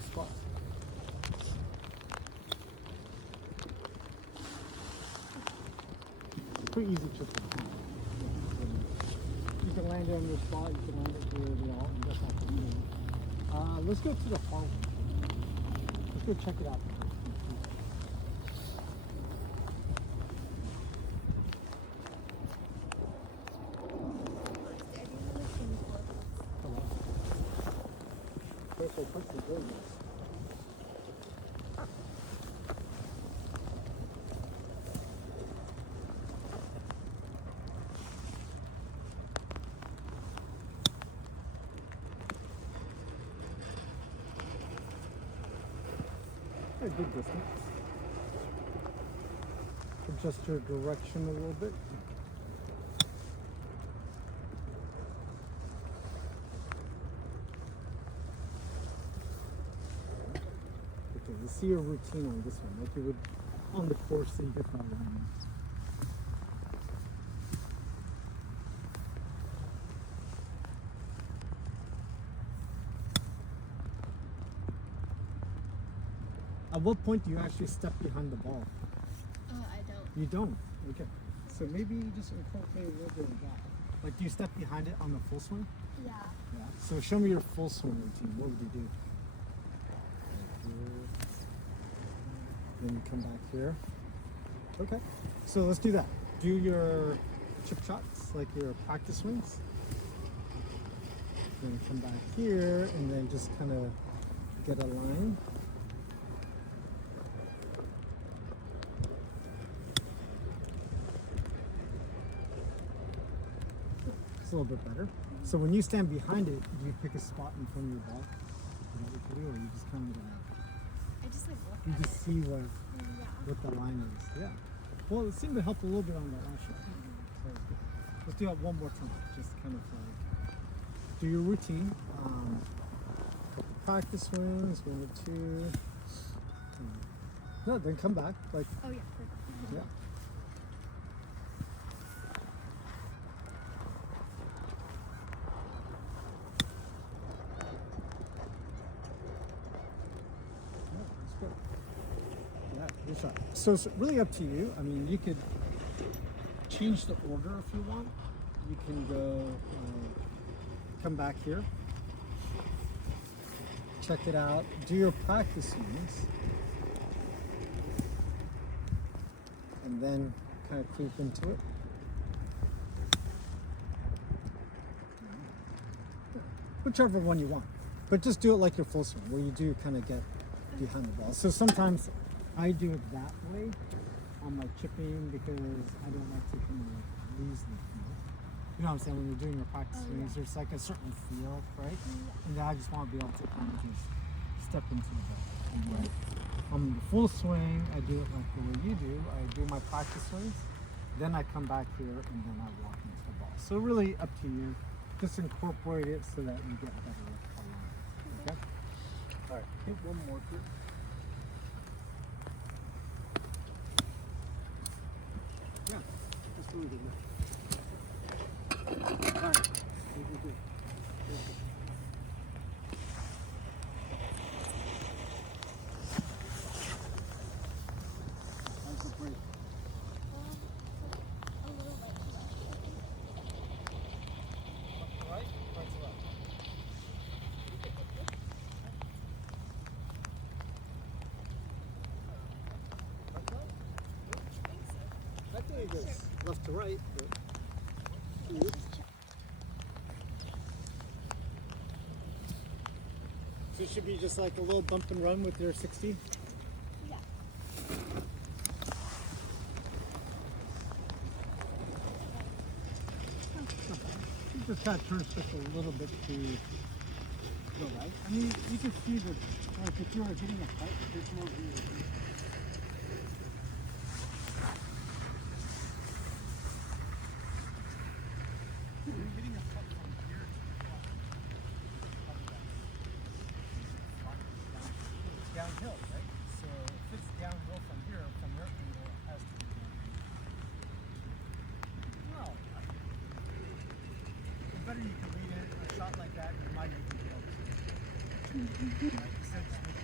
same spot. Pretty easy chip. You can land it on your spot, you can land it where they are, and just have to move. Let's go to the far one. Let's go check it out. A good distance. Adjust your direction a little bit. Okay, you see your routine on this one, like you would on the course so you get that line. At what point do you actually step behind the ball? I don't. You don't? Okay. So maybe you just incorporate a little bit of that. Like, do you step behind it on the full swing? Yeah. Yeah. So show me your full swing routine. What would you do? Then you come back here. Okay. So let's do that. Do your chip shots, like your practice swings. Then come back here and then just kind of get a line. A little bit better. So when you stand behind it, do you pick a spot in front of your ball? Is that what you do, or you just kind of I just like look you at just it. see what Yeah. the line is? Yeah. Well, it seemed to help a little bit on that last shot. So let's do that one more time. Just kind of like do your routine. Couple practice swings, 1 or 2. No, then come back. Like Oh yeah. Perfect. yeah. So it's really up to you. I mean, you could change the order if you want. You can go, come back here, check it out, do your practice swings, and then kind of creep into it. Whichever one you want, but just do it like your full swing, where you do kind of get behind the ball. So sometimes I do it that way on my chipping because I don't like to kind of lose the feel. You know what I'm saying? When you're doing your practice swings, there's like a certain feel, right? And then I just want to be able to kind of just step into the ball. Right? On the full swing, I do it like the way you do. I do my practice swings, then I come back here and then I walk into the ball. So really up to you. Just incorporate it so that you get better alignment. Okay? All right, hit one more here. Yeah, that's really good. All right, good. How's the break? A little bit. Right? Right to left. I think it goes left to right, but so it should be just like a little bump and run with your 60. Yeah. You just got to turn just a little bit to the right. I mean, you can see that, like, if you're hitting a putt, there's more view. You're hitting a putt from here to downhill, right? So if it's downhill from here, from your angle, it has to be down. Well, the better you can read it, a shot like that, you might even be able to. Right? You said just make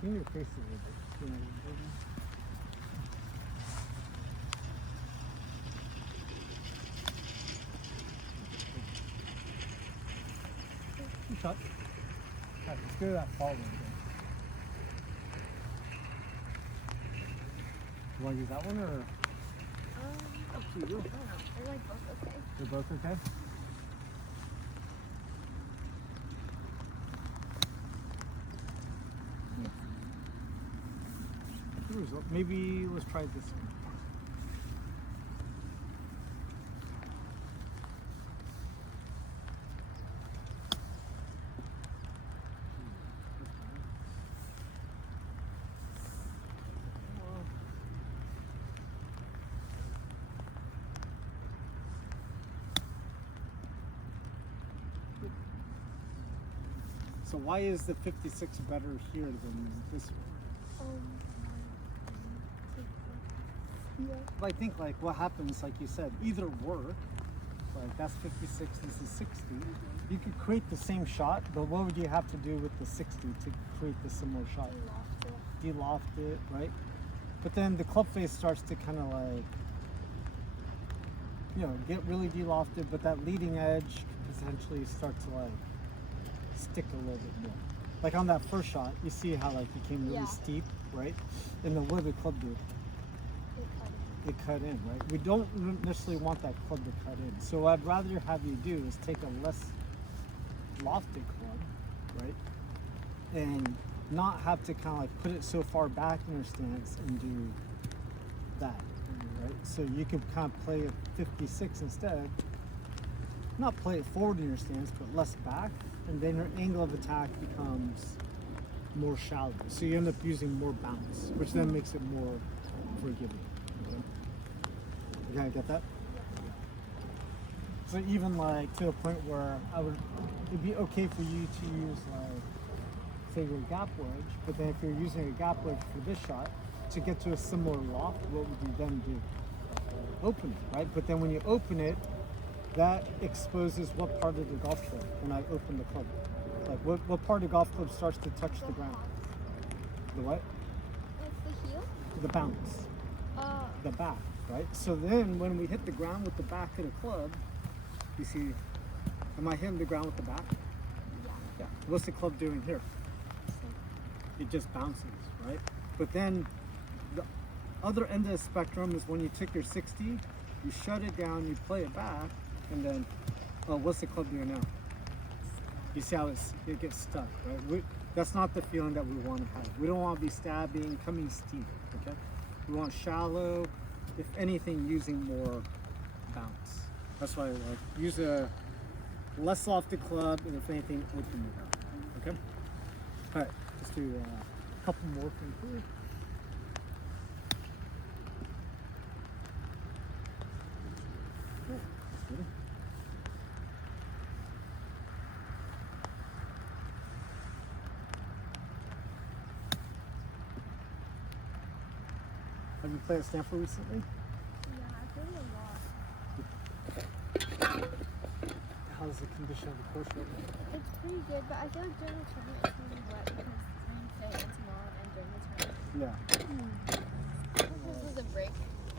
Clean your face a little bit. You know, good shot. Alright, let's go to that ball one again. You want to use that one or up to you? I don't know. They're like both okay. They're both okay? Good result. Maybe let's try this one. So why is the 56 better here than this one? Yeah. Well, I think like what happens, like you said, either work, like that's 56, this is 60. You could create the same shot, but what would you have to do with the 60 to create the similar shot? De-loft it, right? But then the club face starts to kind of like, you know, get really de-lofted, but that leading edge could potentially start to like stick a little bit more. Like on that first shot, you see how like it came really Yeah. steep, right? And then what did the club do? It cut in, right? We don't necessarily want that club to cut in. So what I'd rather have you do is take a less lofted club, right? And not have to kind of like put it so far back in your stance and do that, right? So you could kind of play a 56 instead. Not play it forward in your stance, but less back. And then your angle of attack becomes more shallow. So you end up using more bounce, which then makes it more forgiving. You kind of get that? So even like to a point where it'd be okay for you to use like, say your gap wedge, but then if you're using a gap wedge for this shot, to get to a similar loft, what would you then do? Open it, right? But then when you open it, that exposes what part of the golf club when I open the club. Like what part of the golf club starts to touch the ground? The what? Like the heel? The bounce. Oh. The back, right? So then when we hit the ground with the back of the club, you see, am I hitting the ground with the back? Yeah. Yeah. What's the club doing here? It just bounces, right? But then the other end of the spectrum is when you took your 60, you shut it down, you play it back, and then, oh, what's the club doing now? You see how it gets stuck, right? That's not the feeling that we want to have. We don't want to be stabbing, coming steep, okay? We want shallow, if anything, using more bounce. That's why I like use a less lofted club, and if anything, open it up, okay? All right, let's do a couple more from here. Ready? Have you played at Stanford recently? Yeah, I played a lot. How's the condition of the course right now? It's pretty good, but I feel like during the tournament it's gonna be wet because it's raining today and tomorrow and during the tournament. Yeah. This was a break.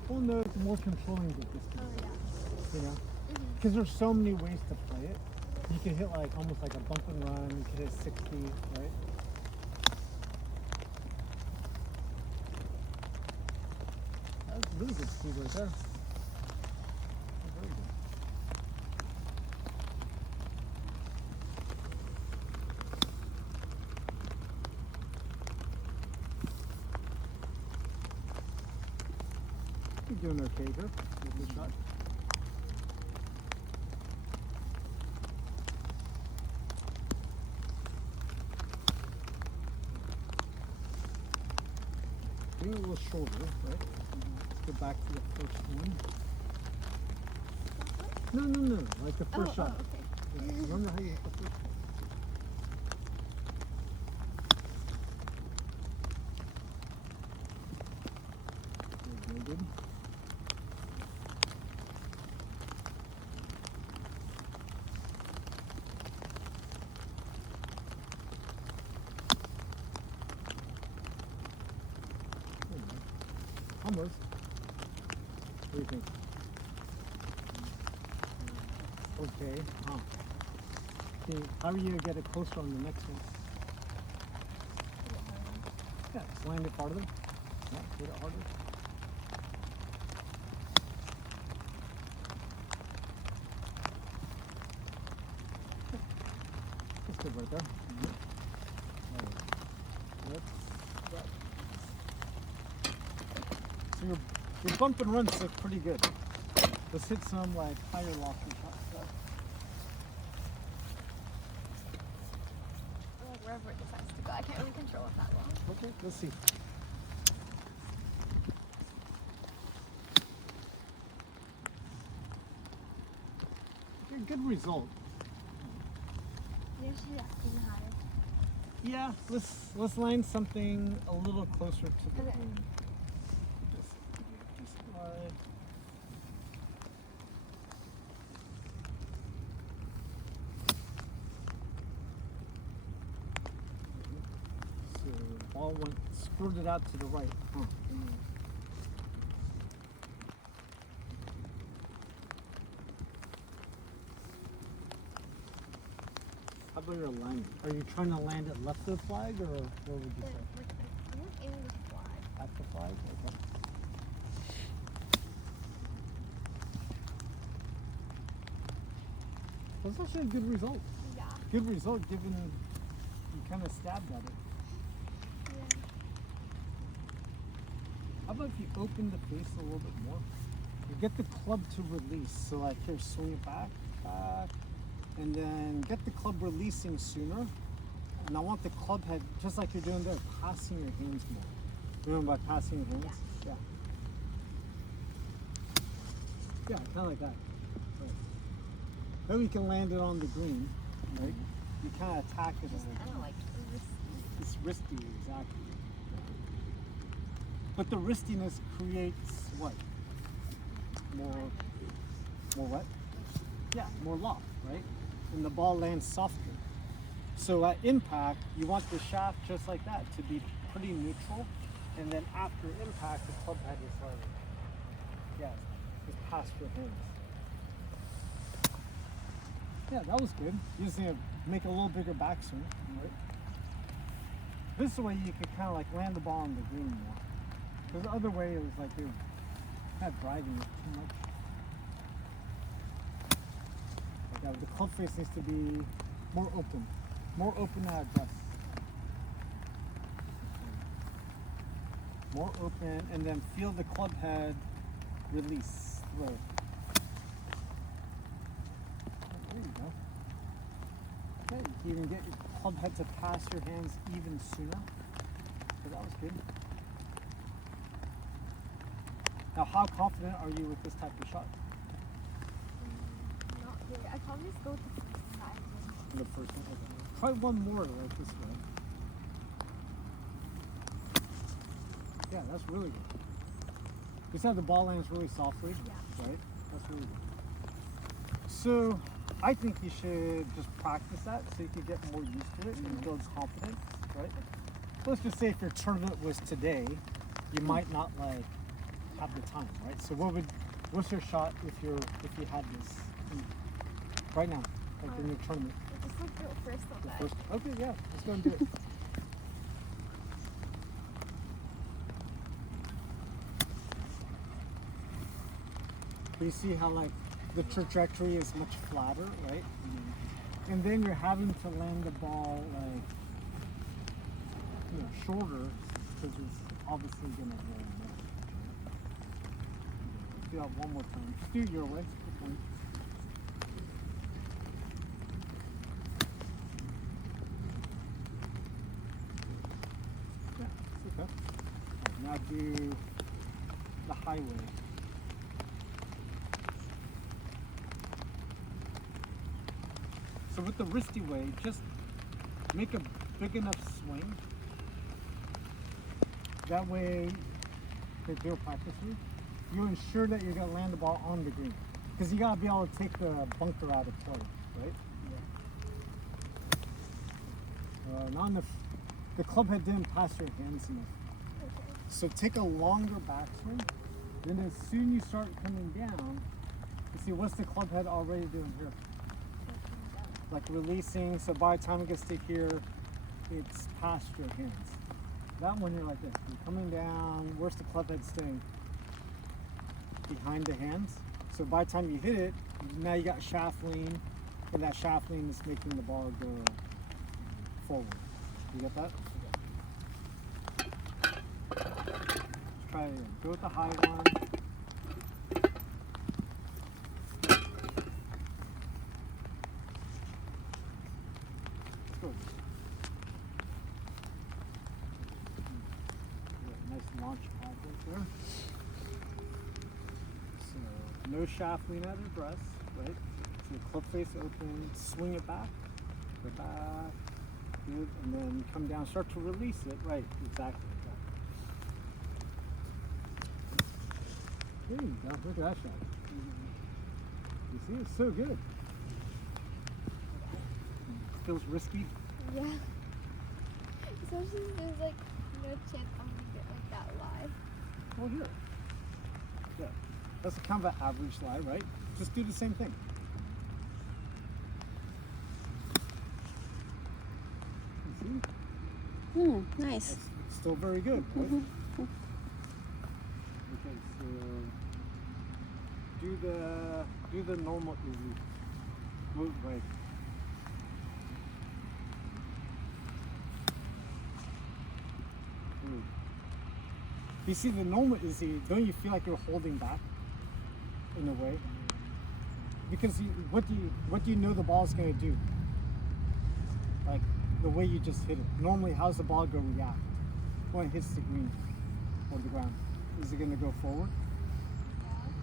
Well, no, it's more controlling the distance, Oh yeah. you know? Because there's so many ways to play it. You can hit like almost like a bump and run. You can hit 60, right? That's really good speed right there. That's very good. You're doing okay here. Good shot. Bring it a little shorter, right? Let's go back to the first one. No. Like the first shot. okay. Yeah. Remember how you hit the first one? Very good. almost. What do you think? Okay. Okay. How are you gonna get it closer on the next one? Yeah, just land it farther. Yeah, hit it harder. That's good right there. Yep. So your bump and runs look pretty good. Let's hit some like higher lofty shots. Like wherever it decides to go. I can't really control it that long. Okay, let's see. Okay, good result. You're shooting higher. Yeah, let's land something a little closer to the Okay. green. Just slide. So ball went squirted out to the right. Huh. How about your landing? Are you trying to land it left of the flag or what would you say? I want in the flag. At the flag? Okay. That's actually a good result. Yeah. Good result given you kind of stabbed at it. Yeah. How about if you open the face a little bit more? You get the club to release. So like here, swing it back, and then get the club releasing sooner. And I want the club head, just like you're doing there, passing your hands more. Remember by passing your hands? Yeah. Yeah, kind of like that. Right. Then you can land it on the green, right? You kind of attack it. Just a little kind of like risky. It's risky, exactly. But the riskiness creates what? More what? Yeah, more loft, right? And the ball lands softer. So at impact, you want the shaft just like that to be pretty neutral. And then after impact, the club head is like, yeah, just past your hands. Yeah, that was good. You just need to make a little bigger backswing, right? This way you could kind of like land the ball on the green more. Because the other way it was like you're kind of driving it too much. Like that, the club face needs to be more open at best. More open, and then feel the club head release, throw. There you go. Okay, you can even get your club head to pass your hands even sooner. So that was good. Now, how confident are you with this type of shot? Not really. I probably just go with the first side. The first one. Okay. Try one more like this way. Yeah, that's really good. You said the ball lands really softly, Yeah. right? That's really good. So, I think you should just practice that so you can get more used to it and build confidence, right? So let's just say if your tournament was today, you might not like have the time, right? So what's your shot if you had this right now, like in your tournament? Just like go first on that. First, okay, yeah, let's go and do it. But you see how like the trajectory is much flatter, right? And then you're having to land the ball like shorter because it's obviously gonna roll more. Let's do that one more time. Just do it your way. Good one. Yeah, it's okay. Alright, now do the highway. So with the wristy way, just make a big enough swing. That way, to do a practice with, you ensure that you're gonna land the ball on the green. Because you gotta be able to take the bunker out of play, right? Yeah. Not enough. The club head didn't pass your hands enough. Okay. So take a longer backswing. Then as soon you start coming down, you see what's the club head already doing here? Like releasing, so by the time it gets to here, it's past your hands. That one you're like this. You're coming down, where's the club head staying? Behind the hands. So by the time you hit it, now you got shaft lean, and that shaft lean is making the ball go forward. You get that? Let's try it again. Go with the high one. Good. Nice launch pad right there. So no shaft lean out of breast, right? So club face open, swing it back, go back, good, and then come down, start to release it, right? Exactly. There you go. Look at that shot. You see, it's so good. Feels risky. Yeah. Especially since there's like no chance I'm gonna get like that live. Well, here. Yeah. That's a kind of an average lie, right? Just do the same thing. You see? Nice. That's still very good, right? Okay, so do the normal easy. Move right. You see the normal easy, don't you feel like you're holding back in a way? Because what do you know the ball's gonna do? Like the way you just hit it. Normally, how's the ball gonna react when it hits the green or the ground? Is it gonna go forward?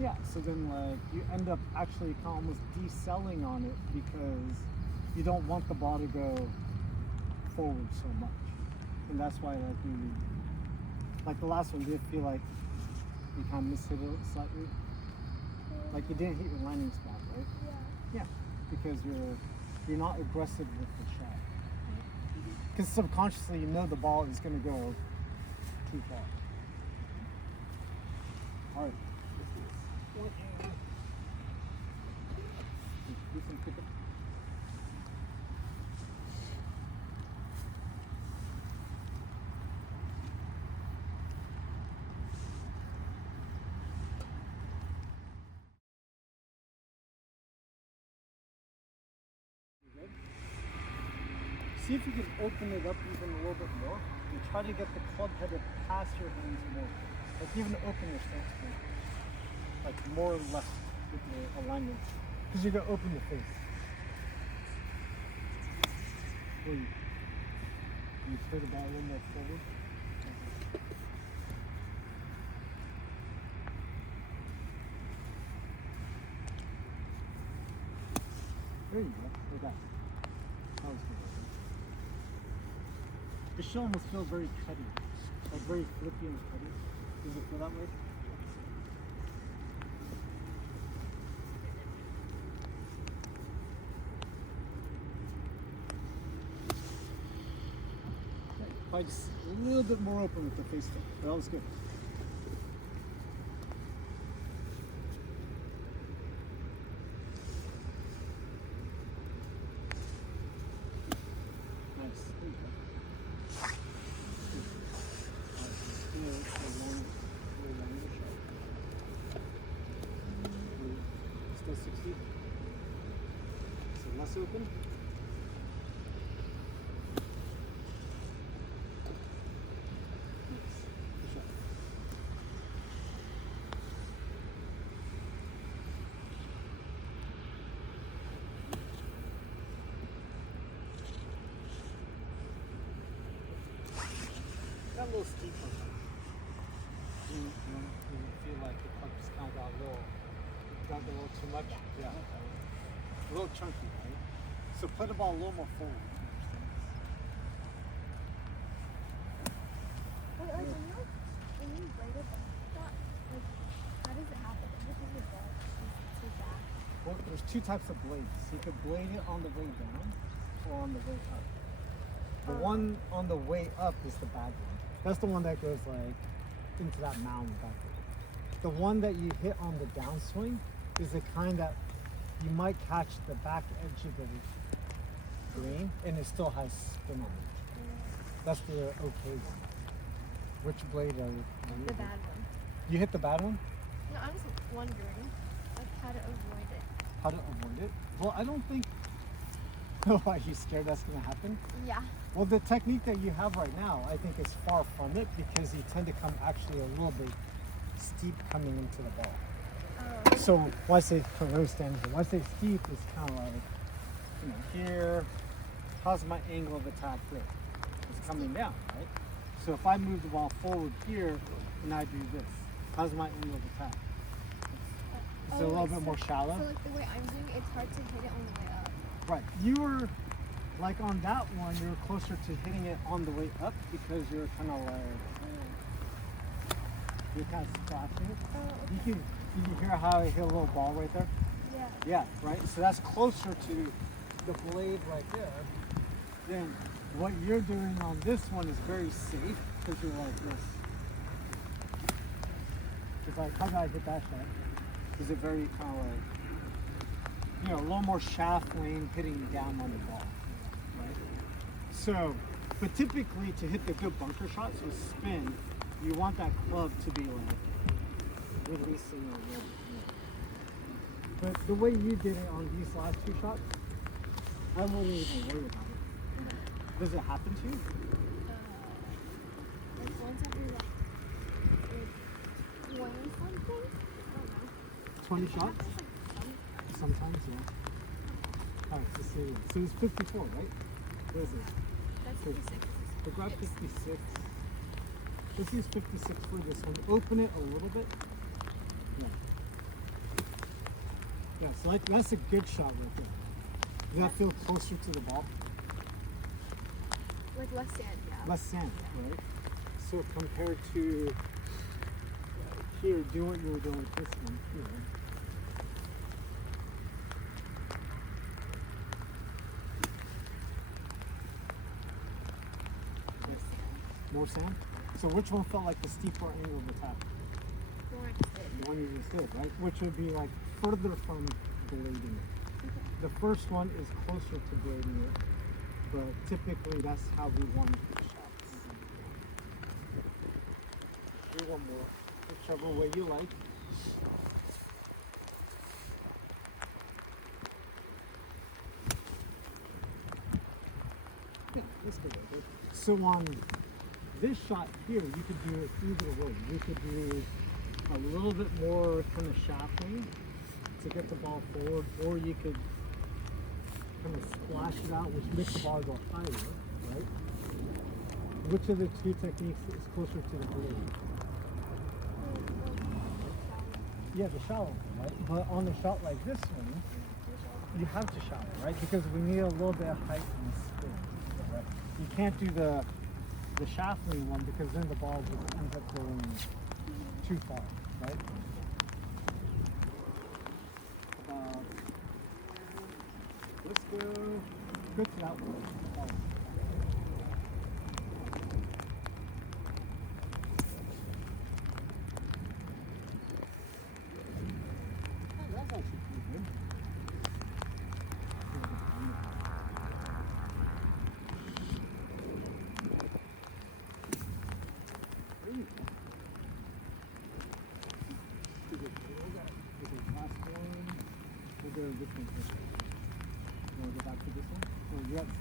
Yeah, so then like you end up actually kind of almost decelling on it because you don't want the ball to go forward so much. And that's why like the last one did feel like you kind of mishit it slightly. Like you didn't hit your landing spot, right? Yeah. Yeah, because you're not aggressive with the shot. Because subconsciously you know the ball is gonna go too far. All right. Do some pickup. Good. See if you can open it up even a little bit more and try to get the club head to pass your hands more. Like even open your stance more. Like more left with the alignment. Because you're gonna open the face. You play the ball a little more forward. There you go. Like that. That was good. The shell almost feels very cutty. Like very flippy and cutty. Does it feel that way? Probably just a little bit more open with the face tip. That was good. Nice. There you go. Still 60. So less open. Got a little steep on that. You feel like the club just kind of got a little too much? Yeah. A little chunky, right? So put the ball a little more forward. Wait, like when you blade it like that, like how does it happen? Is it because your ball is too back? Well, there's two types of blades. You could blade it on the way down or on the way up. The one on the way up is the bad one. That's the one that goes like into that mound back there. The one that you hit on the downswing is the kind that you might catch the back edge of the green and it still has spin on it. That's the okay one. Which blade are you? The bad one. You hit the bad one? No, I'm just wondering like how to avoid it. How to avoid it? Well, I don't think. Oh, are you scared that's gonna happen? Yeah. Well, the technique that you have right now, I think, is far from it because you tend to come actually a little bit steep coming into the ball. Oh. So, when I say, let me stand here. When I say steep, it's kind of like, here. How's my angle of attack there? It's coming down, right? So if I move the ball forward here and I do this, how's my angle of attack? It's a little bit more shallow. So like the way I'm doing it, it's hard to hit it on the way up. Right. You were, like on that one, you were closer to hitting it on the way up because you're kind of like, you're kind of splashing it. Oh, You can hear how I hit a little ball right there? yeah. Yeah, right? So that's closer to the blade right there. Then what you're doing on this one is very safe because you're like this. It's like, how did I hit that shot? Is it very kind of like, a little more shaft lane hitting down on the ball, right? So, but typically to hit the good bunker shots with spin, you want that club to be like releasing a little bit more. But the way you did it on these last two shots, I wouldn't even worry about it. Does it happen to you? Like once every like 20 something? I don't know. 20 shots? Sometimes, yeah. Alright, let's see. So it's 54, right? What is it? That's So 56. we'll grab 56. Let's use 56 for this one. Open it a little bit. Yeah. Yeah, so like, that's a good shot right there. Does that feel closer to the ball? Like less sand, yeah. Less sand, right? So compared to here, do what you were doing with this one here. More sand? So which one felt like the steeper angle of attack? The one I just did. The one you just did, right? Which would be like further from blading it. Okay. The first one is closer to blading it, but typically that's how we want to hit shots. Do one more, whichever way you like. Yeah, let's go with it. So on this shot here, you could do it either way. You could do a little bit more kind of shafting to get the ball forward, or you could kind of splash it out, which makes the ball go higher, right? Which of the two techniques is closer to the blade? Yeah, the shallow one, right? But on a shot like this one, you have to shallow, right? Because we need a little bit of height in the spin, right? You can't do the shaftly one because then the ball just ends up going too far, right? Let's go to that one. Oh, that's actually pretty good. There you go. Is it last one? We'll go this one first. You want to go back to this one? Oh, you're at 60.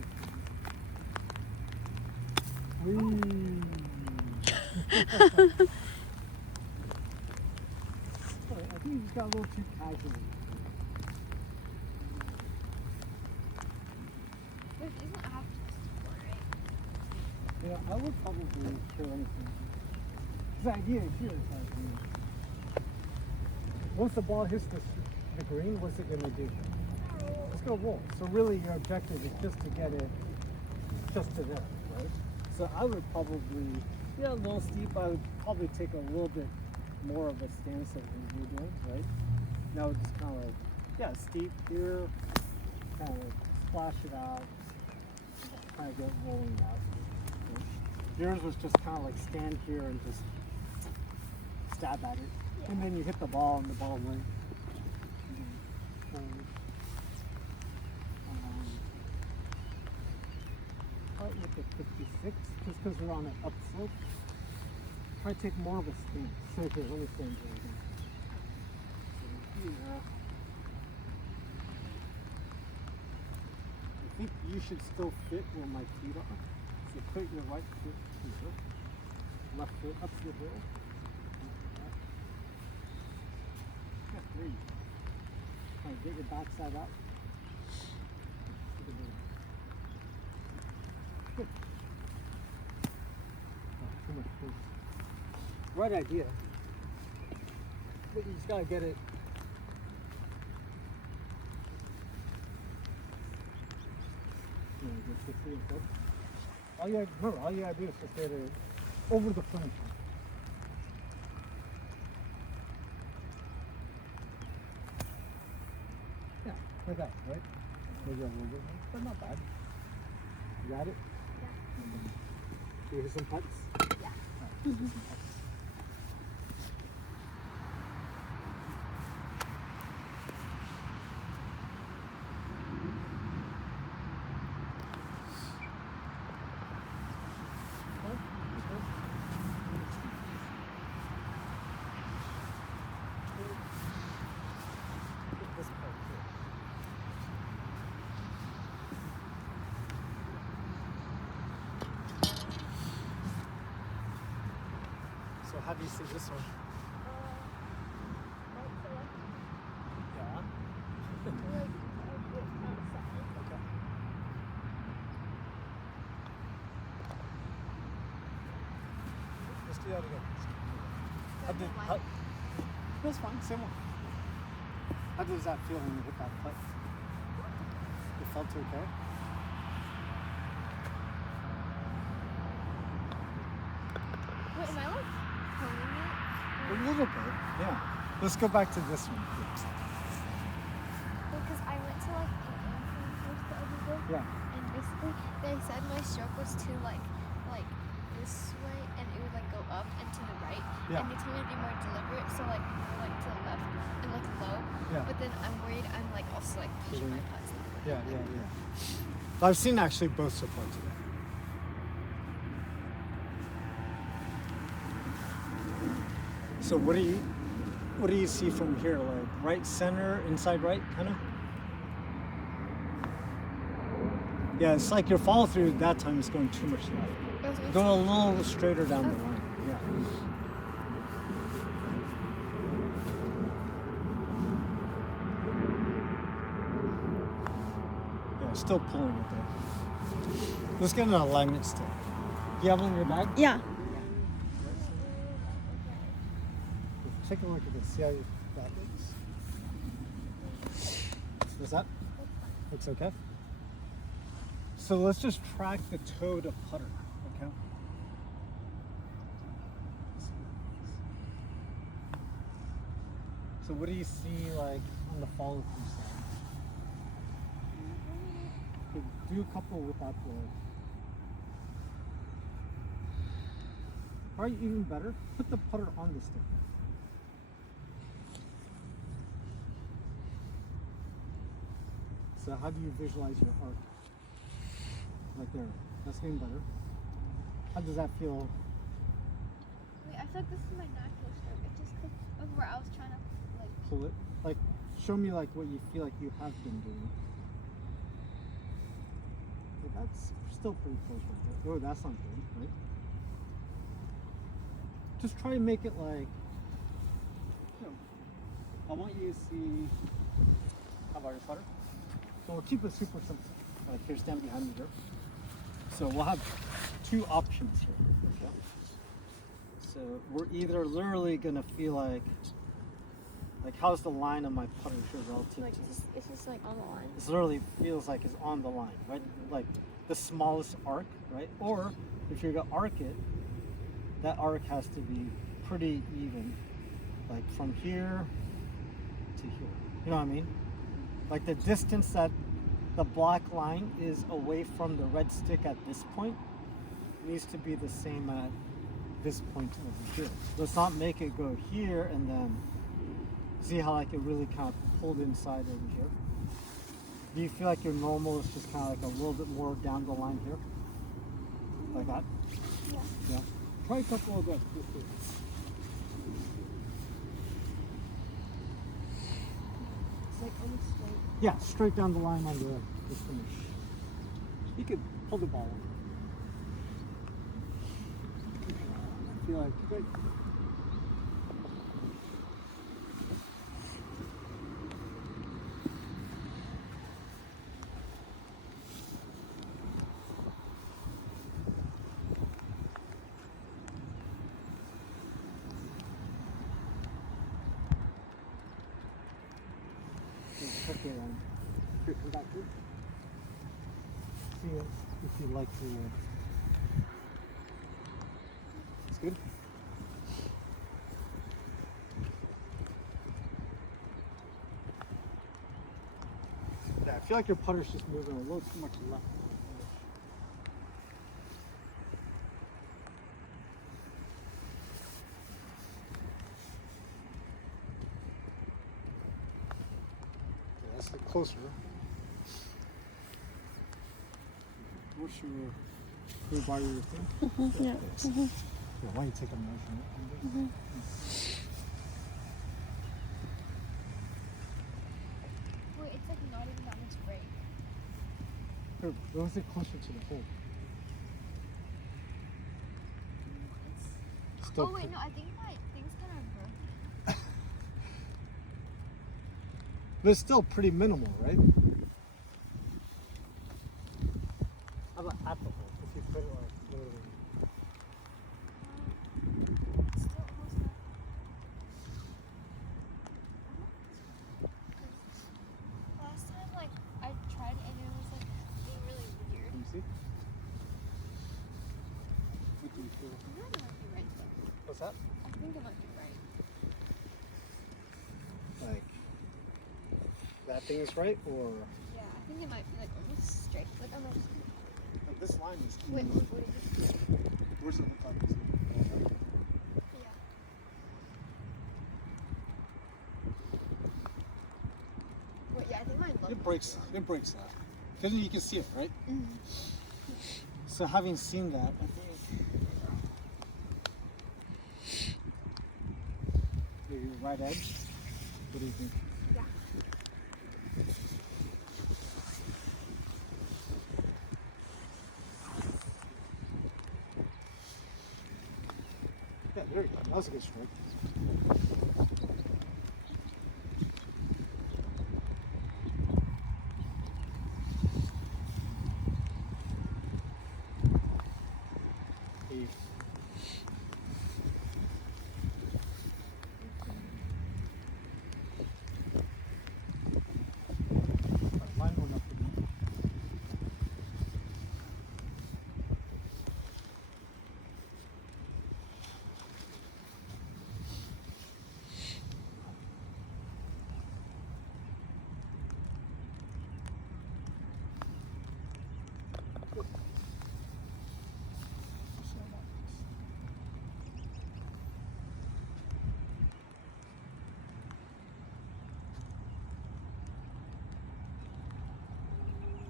Sorry, I think you just got a little too casual. This isn't half just right? Yeah, I would probably kill anything. The idea here is like, once the ball hits the green, what's it going to do? It's going to roll. So really your objective is just to get it just to there, right? So I would probably, a little steep. I would probably take a little bit more of a stance than you're doing, right? Now just kind of like, steep here, kind of splash it out, kind of get rolling out. Yours was just kind of like stand here and just stab at it, and then you hit the ball, and the ball went. Start with the 56, just because we're on an upslope. Try to take more of a spin. So here, let me stand here again. So here. I think you should still fit where my feet are. So put your right foot here, left foot up the hill. Yeah, there you go. All right, get your backside out. Good. Oh, too much force. Right idea. But you just gotta get it. All you gotta do is just get it over the finish line. Yeah, like that, right? Maybe a little bit more, but not bad. You got it? Yeah. Do you hear some putts? Yeah. This part here. So how do you see this one? Right to left. Yeah. Like outside. Okay. Let's do that again. That's fine, same one. How does that feel when you hit that putt? It felt okay? Wait, am I like pulling it? A little bit, yeah. Let's go back to this one. Because I went to like an airplane course the other day. Yeah. And basically, they said my stroke was too like this way, and it would like go up and to the right. Yeah. And they told me to be more deliberate, so like more like to the left and like low. Yeah. But then I'm worried I'm like also like pushing my putts. Yeah. I've seen actually both so far today. So what do you see from here? Like right center, inside right, kind of? Yeah, it's like your follow through that time is going too much left. Go a little straighter down the line. Yeah. Yeah, still pulling it there. Let's get an alignment still. Do you have one in your bag? Yeah. Take a look at this. See how that looks? What's that? Looks okay? So let's just track the toe to putter, okay? So what do you see like on the follow through side? Okay, do a couple without the. Or even better, put the putter on the stick. So how do you visualize your arc? Right there. That's getting better. How does that feel? Wait, I feel like this is my natural stroke. It's just because of where I was trying to like. Pull it? Like, show me like what you feel like you have been doing. Okay, that's still pretty close right there. Oh, that's not good, right? Just try to make it like, I want you to see, how about your putter? So we'll keep it super simple. Like here, stand behind me here. So we'll have two options here. Okay? So we're either literally gonna feel like how's the line of my putter here relative Like to just, it's just like on the line. It literally feels like it's on the line, right? Like the smallest arc, right? Or if you're gonna arc it, that arc has to be pretty even, like from here to here. You know what I mean? Like the distance that the black line is away from the red stick at this point needs to be the same at this point over here. Let's not make it go here and then see how like it really kind of pulled inside over here. Do you feel like your normal is just kind of like a little bit more down the line here? Like that? Yeah. Yeah. Try a couple of breaths. Just do it. It's like almost straight. Yeah, straight down the line on the finish. You could pull the ball in. I feel like good. Okay, here, come back here. See if you like the. It's good. Yeah, I feel like your putter's just moving a little too much left. Okay, let's get closer. What's your crew by your thing? Yeah. Yeah, why don't you take a measurement? Wait, it's like not even that much break. Here, let's get closer to the hole. Still Oh wait, no, I think my thing's kind of broken. But it's still pretty minimal, right? How about at the hole? If you put it like literally. It's still almost not. Last time, like, I tried and it was like being really weird. Can you see? What do you feel? I think it might be right though. What's that? I think it might be right. Like that thing is right, or Yeah, I think it might be like almost straight. Like, I'm not just. like this line is. Wait, what did you say? Where's it look like? Is it- Yeah. Wait, yeah, I think mine looked. It breaks. It breaks that. Because you can see it, right? Mm-hmm. So having seen that, I think maybe right edge. What do you think? Yeah. Yeah, there you go. That was a good stroke. Hey. Alright, line one up again. Good. So about this.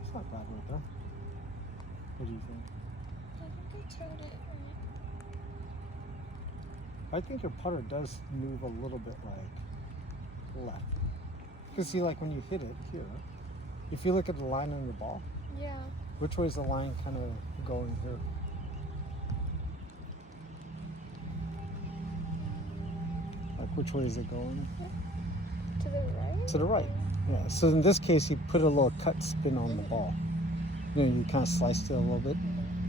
It's not bad right there. What do you think? I think I tried it right. I think your putter does move a little bit like left. Because see, like when you hit it here, if you look at the line on your ball, Yeah. which way is the line kind of going here? Like which way is it going? To the right? To the right. Yeah. So in this case, you put a little cut spin on the ball. You know, you kind of sliced it a little bit.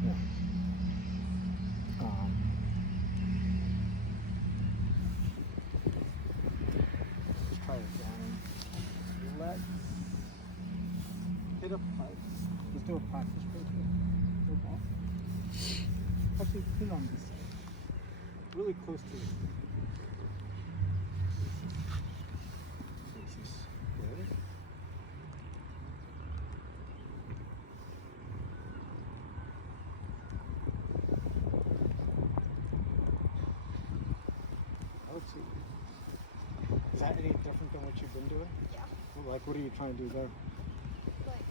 Yeah. Let's try it again. Let's hit a putt. Let's do a practice break here. No ball. Actually, put it on this side. Really close to it. This is good. that any different than what you've been doing? Yeah. Like, what are you trying to do there? Like,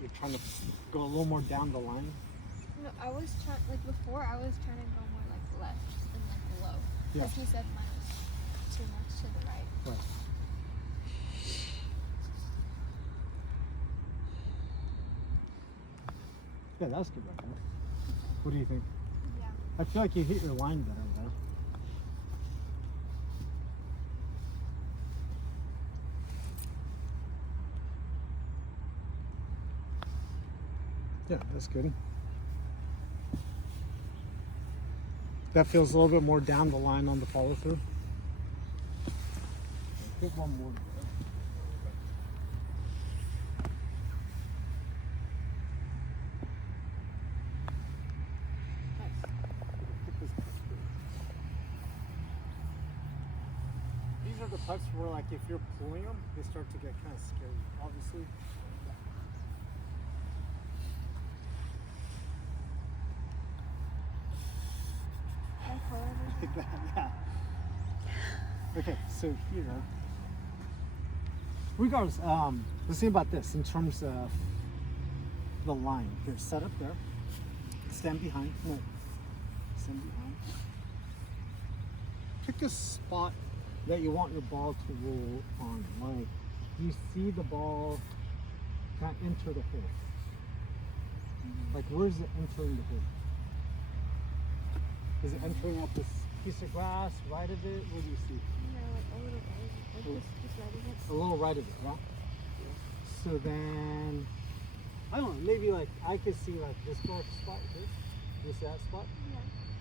You're trying to go a little more down the line? no, I was trying, like before, I was trying to go more like left and like below. Yeah. Because he said mine was too much to the right. Right. Yeah, that's good right there. What do you think? Yeah. I feel like you hit your line better there. Yeah, that's good. That feels a little bit more down the line on the follow through. Get one more. These are the putts where, like, if you're pulling them, they start to get kind of scary, obviously. Like however. Like that, yeah. Okay, so here, regardless, let's think about this in terms of the line. Here, set up there, stand behind, no, stand behind. Pick a spot that you want your ball to roll on. Like, you see the ball kind of enter the hole. Like, where's it entering the hole? Is it entering up this piece of grass, right of it? What do you see? No, like a little right. Like just right of it. A little right of it, yeah? So then, I don't know, maybe like I could see like this dark spot here. You see that spot? Yeah.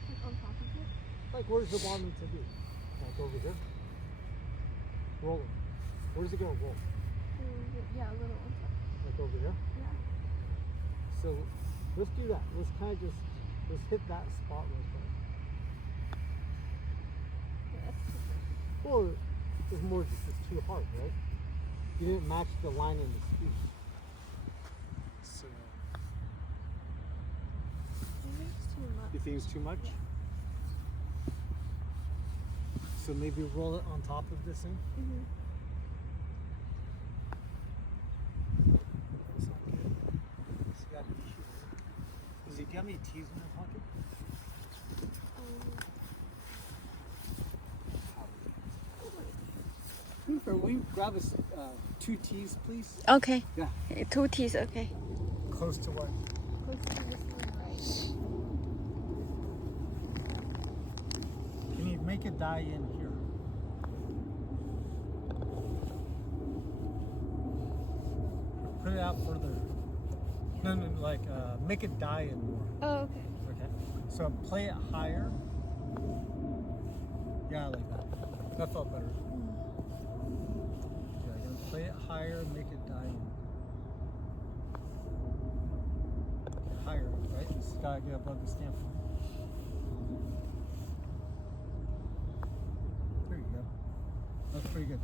Like on top of it. Like, where's the ball need to be? Like over here? Rolling. Where's it gonna roll? Yeah, a little on top. Like over here? Yeah. So let's do that. Let's kind of just, let's hit that spot right there. Yeah, that's too much. Or it's more just, it's too hard, right? You didn't match the line and the speed. So, Maybe it's too much. you think it's too much? So maybe roll it on top of this thing? Mm-hmm. That's not good. It's gotta be here. Do you have any teas in your pocket? Will you grab us 2 teas, please? Okay. Yeah. 2 teas, okay. Close to what? Close to this one, right? Can you make it die in here? Put it out further. No, like make it die in more. Oh, okay. Okay. So play it higher. Yeah, like that. That felt better. Yeah, you're gonna play it higher, make it die in. Higher, right? It's gotta get above the stamp. There you go. That's pretty good.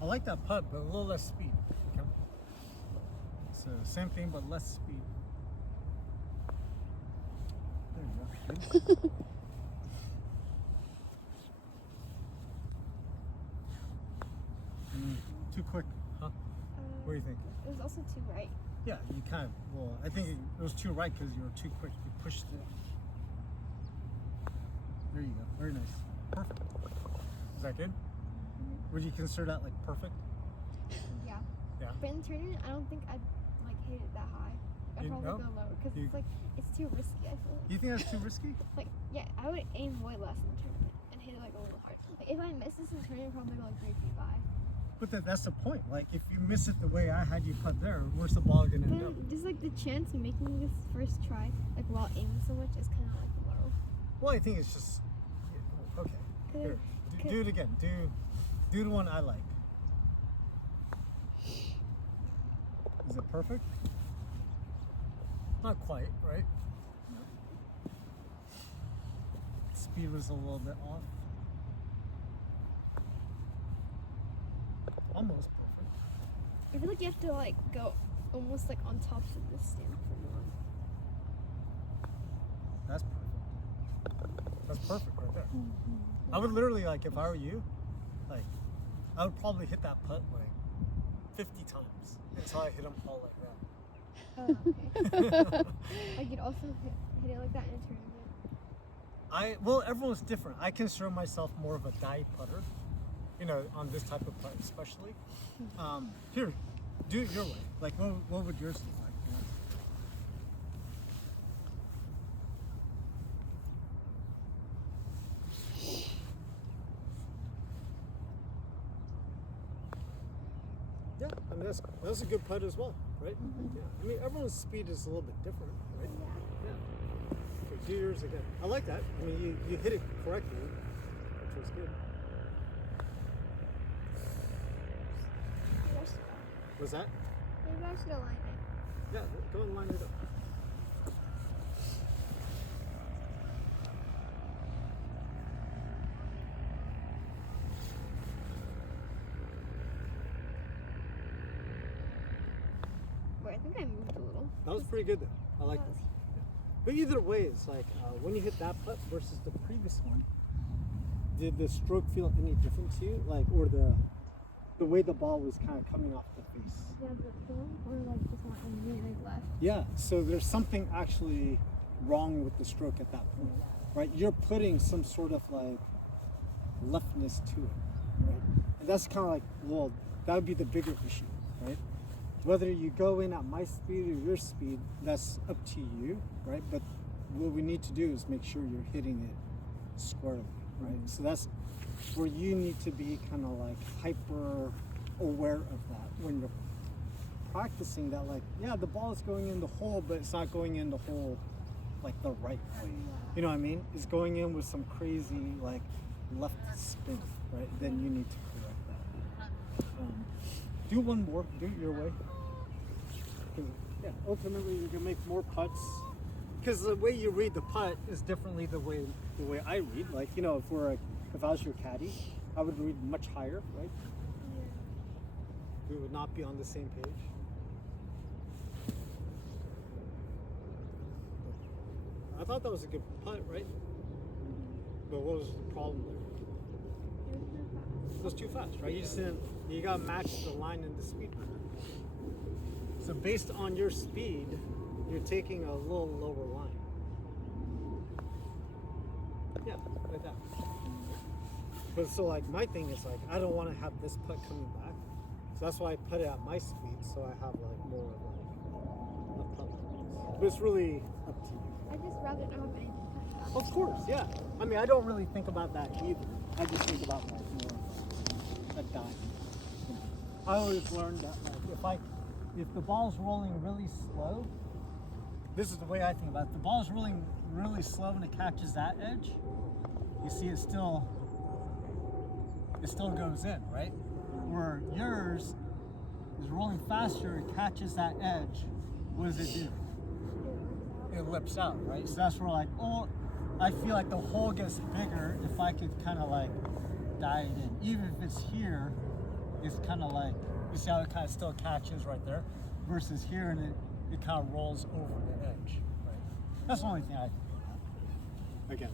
I like that putt, but a little less speed. Okay. So same thing, but less speed. There you go. Good. Too quick, huh? What do you think? It was also too right. Yeah, you kind of. Well, I think it was too right because you were too quick. You pushed it. There you go. Very nice. Perfect. Is that good? Would you consider that like perfect? Yeah. Yeah. But in tournament, I don't think I'd like hit it that high. I'd You- probably no? go lower because You- it's like it's too risky. I feel like. You think that's too risky? Like yeah, I would aim way less in the tournament and hit it like a little hard. Like if I miss this in tournament, I'd probably go like 3 feet by. But that's the point. Like, if you miss it the way I had you put there, where's the ball gonna end up? But just like the chance of making this first try, like while aiming so much, is kind of like low. Well, I think it's just okay. Here, do it again. Do the one I like. Is it perfect? Not quite, right? No. Speed was a little bit off. Almost perfect. I feel like you have to like go almost like on top of the stand for mom. That's perfect. That's perfect right there. I would literally, like, if I were you, like, I would probably hit that putt like 50 times until I hit them all like that. Oh, okay. I could also hit it like that in a tournament. Well, everyone's different. I consider myself more of a die putter, you know, on this type of putt especially. Here, do it your way. Like, what would yours look like? You know? Yeah, I mean that's a good putt as well, right? Yeah, I mean everyone's speed is a little bit different, right? Yeah. Okay, do yours again. I like that. I mean you hit it correctly, which was good. Maybe I should, Was that? maybe I should align it. Yeah, go and line it up. Wait, I think I moved a little. That was pretty good though. I like That that. was- But either way, it's like when you hit that putt versus the previous one, did the stroke feel any different to you? Like, or the way the ball was kind of coming off the face? Yeah, the film or like just not really left. Yeah, so there's something actually wrong with the stroke at that point, right? You're putting some sort of like leftness to it, right? And that's kind of like, well, that would be the bigger issue, right? Whether you go in at my speed or your speed, that's up to you, right? But what we need to do is make sure you're hitting it squarely, right? So that's where you need to be kind of like hyper aware of that when you're practicing that, like, yeah, the ball is going in the hole, but it's not going in the hole like the right way. You know what I mean? It's going in with some crazy like left spin, right? Then you need to correct that. Do one more. Do it your way. 'Cause, yeah, ultimately you can make more putts. Because the way you read the putt is differently the way I read. Like, you know, if I was your caddy, I would read much higher, right? We would not be on the same page. I thought that was a good putt, right? But what was the problem there? It was too fast, right? You just didn't. You gotta match the line and the speed. So based on your speed, you're taking a little lower line. Yeah, like that. But so like my thing is like I don't want to have this putt coming back, so that's why I put it at my speed, so I have like more of like a putt. But it's really up to you. I just rather not have anything coming back. Of course, yeah. I mean, I don't really think about that either. I just think about like more of a dive. I always learned that like if the ball's rolling really slow, this is the way I think about it. The ball's rolling really slow and it catches that edge. You see, it still goes in, right? Where yours is rolling faster, it catches that edge. What does it do? It lips out, right? So that's where like, oh, I feel like the hole gets bigger if I could kind of like dive it in. Even if it's here, it's kind of like, you see how it kind of still catches right there? Versus here, and it kind of rolls over the edge, right? That's the only thing I think about. Again,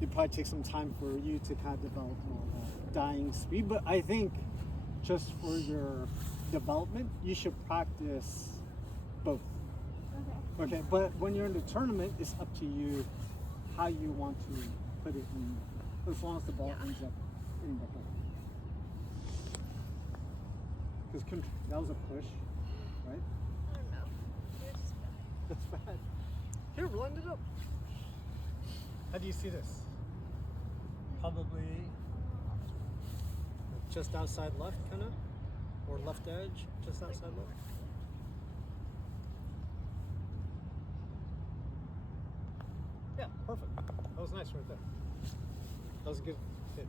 it probably takes some time for you to kind of develop more dying speed, but I think just for your development, you should practice both. Okay. Okay, but when you're in the tournament, it's up to you how you want to put it in, as long as the ball Yeah. ends up in the hole. Because that was a push, right? I don't know. You're just bad. That's bad. Here, line it up. How do you see this? Probably just outside left, kind of? Or left edge, just outside left? Yeah, perfect. That was nice right there. That was a good hit.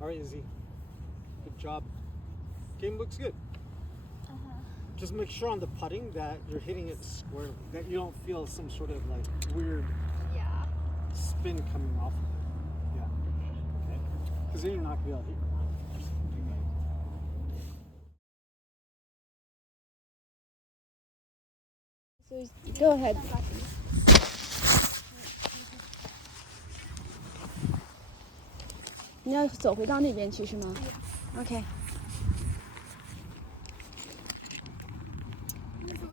All right, Izzy. Good job. Game looks good. Just make sure on the putting that you're hitting it squarely, that you don't feel some sort of like weird Yeah. spin coming off of it. Yeah. Okay. Because then you're not gonna be able to hit your line. So go ahead.你要走回到那边去是吗？OK。